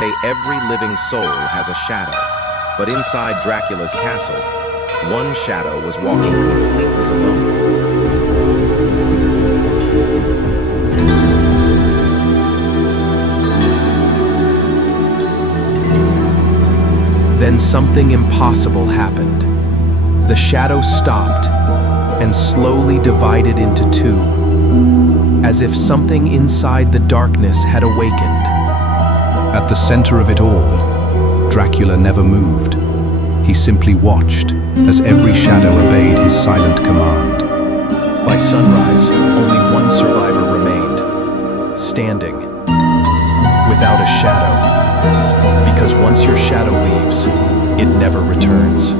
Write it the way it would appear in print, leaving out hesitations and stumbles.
Every living soul has a shadow, but inside Dracula's castle, one shadow was walking completely alone. Then something impossible happened. The shadow stopped and slowly divided into two, as if something inside the darkness had awakened. At the center of it all, Dracula never moved. He simply watched as every shadow obeyed his silent command. By sunrise, only one survivor remained, standing, without a shadow. Because once your shadow leaves, it never returns.